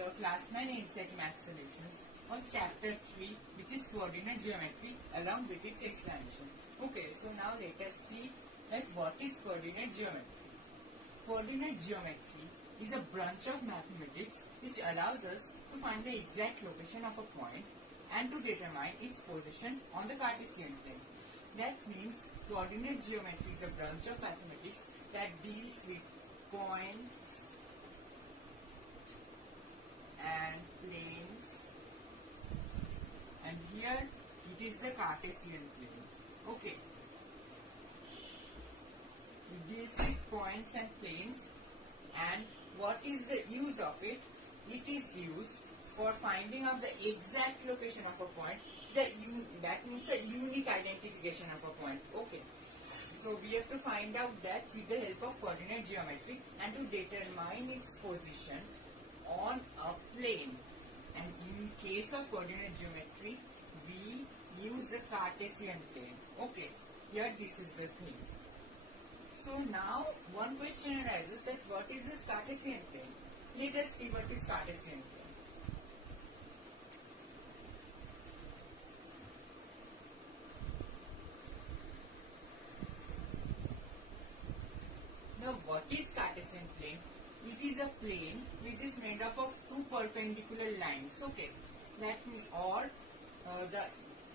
the class 9 NCERT Math Solutions on chapter 3, which is coordinate geometry, along with its explanation. Okay, so now let us see that what is coordinate geometry. Coordinate geometry is a branch of mathematics which allows us to find the exact location of a point and to determine its position on the Cartesian plane. That means coordinate geometry is a branch of mathematics that deals with points and planes, and here it is the Cartesian plane. Okay, it deals with points and planes, and what is the use of it? It is used for finding out the exact location of a point. That means a unique identification of a point. Okay, so we have to find out that with the help of coordinate geometry and to determine its position on a plane. And in case of coordinate geometry, we use the Cartesian plane. Okay, here this is the thing. So now one question arises that what is this Cartesian plane? Let us see what is Cartesian plane. Now what is Cartesian plane? It is a plane which is made up of two perpendicular lines. Okay, that means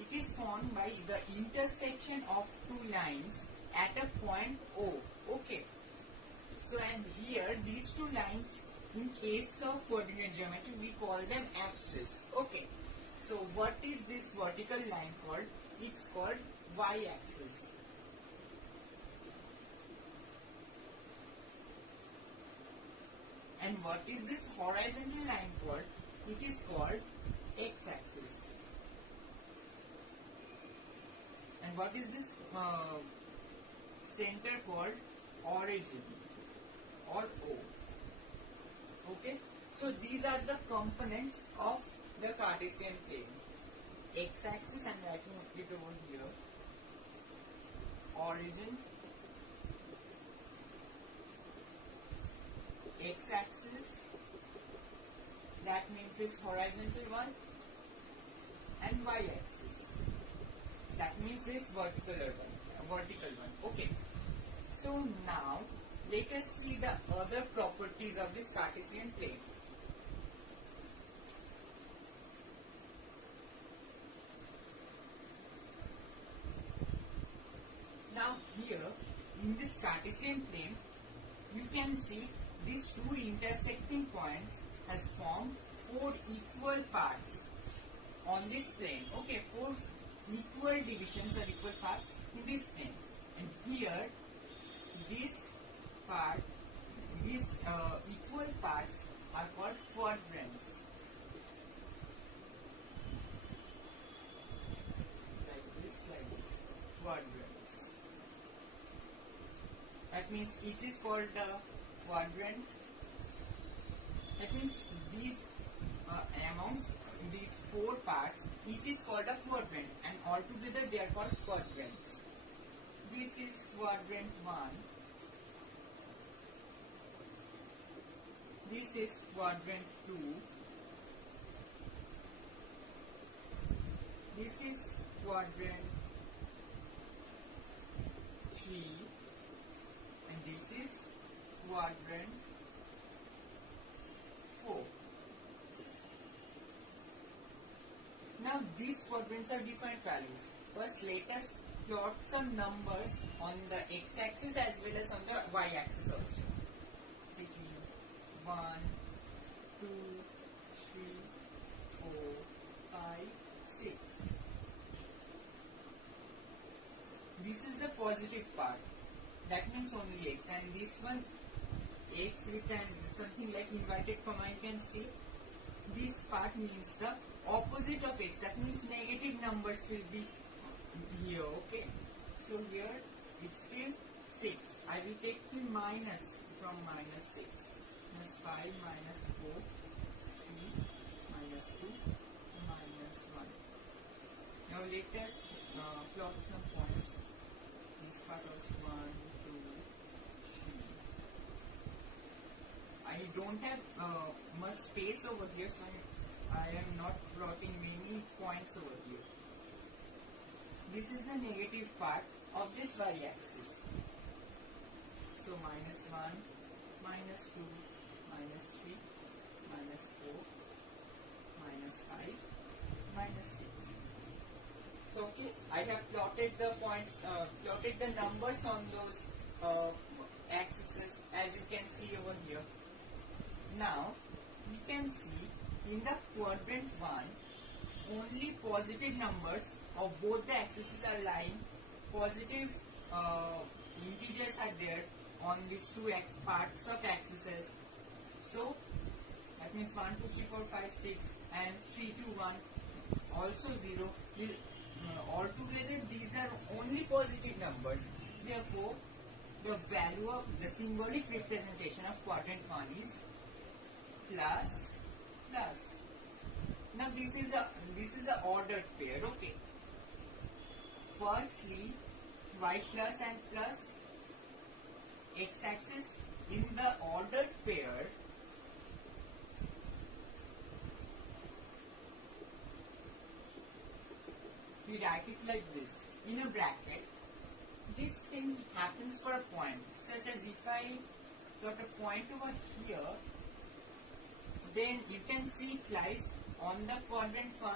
it is formed by the intersection of two lines at a point O. Okay, so and here these two lines, in case of coordinate geometry, we call them axes. Okay, so what is this vertical line called? It's called y-axis. And what is this horizontal line called? It is called x-axis. And what is this center called? Origin or O. Okay, so these are the components of the Cartesian plane. X-axis, I'm writing it over here. Origin, x-axis, that means this horizontal one, and y-axis, that means this vertical one. Okay, so now let us see the other properties of this Cartesian plane. Now here in this Cartesian plane, you can see these two intersecting points has formed four equal parts on this plane. Okay, four equal divisions or equal parts in this plane. And here, this part, these equal parts are called quadrants. Like this, quadrants. That means each is called a quadrant. That means these amongst these four parts, each is called a quadrant, and altogether they are called quadrants. This is quadrant 1. This is quadrant 2. This is quadrant 3. And this is quadrant 4. Now these quadrants are different values. First let us plot some numbers on the x-axis as well as on the y-axis also. Taking 1, 2, 3, 4, 5, 6. This is the positive part. That means only x, and this one x with something like inverted comma, you can see. This part means the opposite of x. That means negative numbers will be here. Okay, so here it's still 6. I will take the minus from minus 6. Minus 5, minus 4, 3, minus 2, minus 1. Now let us plot some points. This part also 1, 2, 3. I don't have much space over here, so I am not plotting many points over here. This is the negative part of this y-axis. So minus 1, minus 2, minus 3, minus 4, minus 5, minus 6. So okay, I have plotted the points, plotted the numbers on those axes, as you can see over here. Now we can see in the quadrant 1 only positive numbers of both the axes are lying. Positive integers are there on these two parts of axes. So that means 1, 2, 3, 4, 5, 6 and 3, 2, 1 also 0. Altogether these are only positive numbers. Therefore the value of the symbolic representation of quadrant 1 is plus plus. Now this is a ordered pair. Okay. Firstly, y plus and plus x-axis in the ordered pair we write it like this in a bracket. This thing happens for a point, such as if I got a point over here, then you can see it lies on the quadrant 1.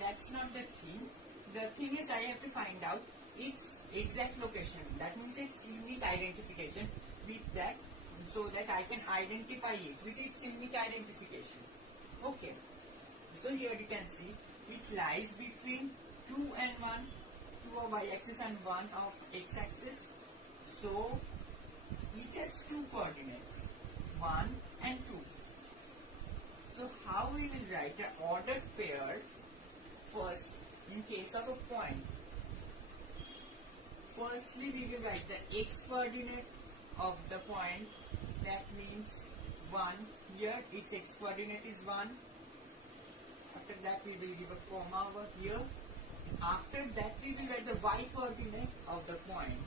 That's not the thing. The thing is I have to find out its exact location. That means its unique identification with that, so that I can identify it with its unique identification. Okay. So here you can see it lies between 2 and 1, 2 of y-axis and 1 of x-axis. So it has two coordinates, 1 and 2. So how we will write an ordered pair? First, in case of a point, firstly we will write the x coordinate of the point. That means 1. Here its x coordinate is 1. After that we will give a comma over here. After that we will write the y coordinate of the point.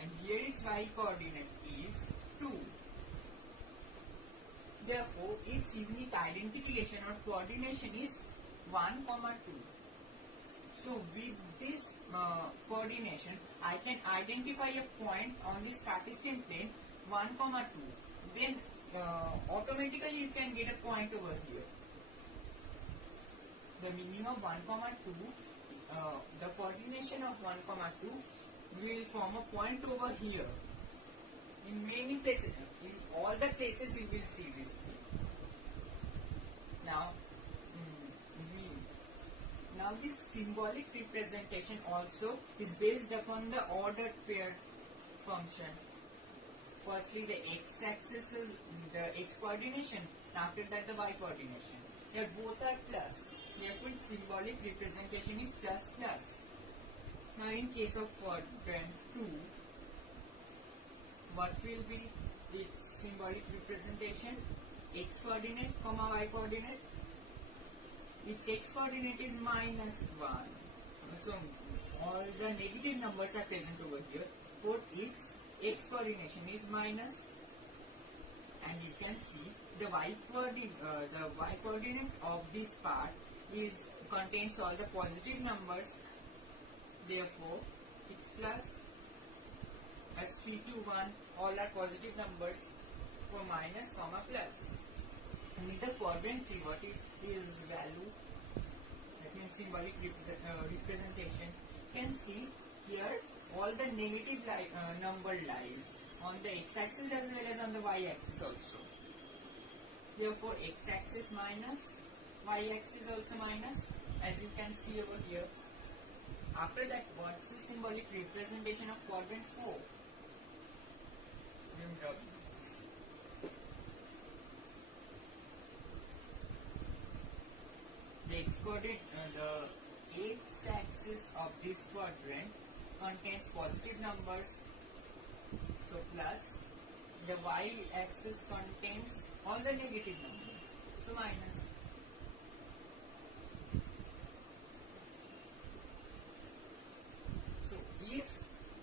And here its y coordinate is 2. Therefore, its unique identification or coordination is 1, 2. So, with this coordination, I can identify a point on this Cartesian plane 1, 2. Then, automatically you can get a point over here. The meaning of 1, 2, the coordination of 1, 2 will form a point over here. In many places, in all the places you will see this thing. Now this symbolic representation also is based upon the ordered pair function. Firstly the x-axis is the x coordination, after that the y coordination. Here both are plus, therefore its symbolic representation is plus plus. Now in case of quadrant 2, what will be its symbolic representation? X coordinate, comma y coordinate. Its x coordinate is minus 1. So all the negative numbers are present over here. For its x coordination is minus, and you can see the y coordinate of this part contains all the positive numbers. Therefore, it's plus. As 3, 2, 1, all are positive numbers. For minus, comma, plus. And in the quadrant 3, what is value? That means symbolic representation. You can see here all the negative number lies on the x-axis as well as on the y-axis also. Therefore, x-axis minus, y-axis also minus, as you can see over here. After that, what's the symbolic representation of quadrant 4? The x-axis of this quadrant contains positive numbers, so plus. The y-axis contains all the negative numbers, so minus. So if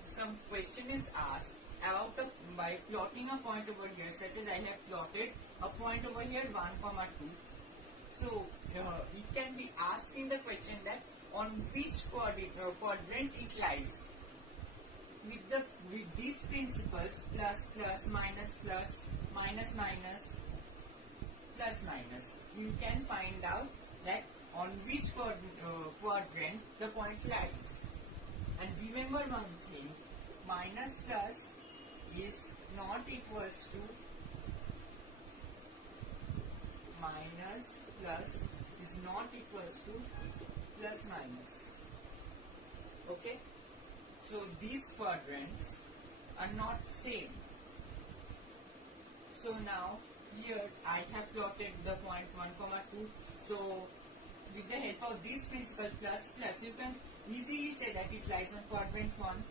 some question is asked about a by plotting a point over here, such as I have plotted a point over here 1, 2. So it can be asked in the question that on which quadrant it lies. With these principles, plus plus minus plus minus minus plus minus, you can find out that on which quadrant the point lies. And remember one thing, minus plus is not equals to minus plus is not equals to plus minus. Okay? So these quadrants are not same. So now here I have plotted the point 1, 2. So with the help of this principle plus plus, you can easily say that it lies on quadrant 1.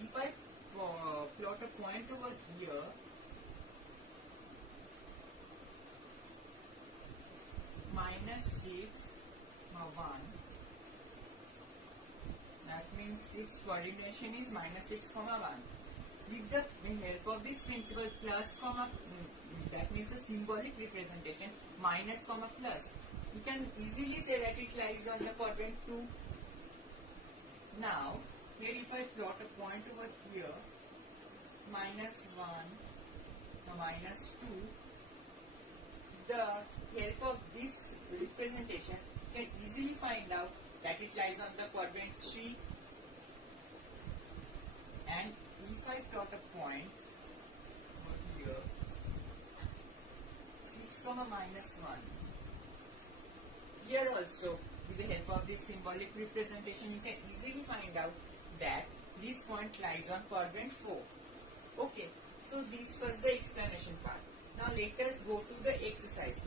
If I plot a point over here, minus 6, 1, that means 6 coordination is minus 6, 1. With the help of this principle plus, that means a symbolic representation, minus, plus, you can easily say that it lies on the quadrant 2. Now, here if I plot a point over here, minus 1, minus 2, the help of this representation you can easily find out that it lies on the quadrant 3. And if I plot a point over here, 6, minus 1, here also with the help of this symbolic representation you can easily find out that this point lies on quadrant 4. Okay, so this was the explanation part. Now let us go to the exercise.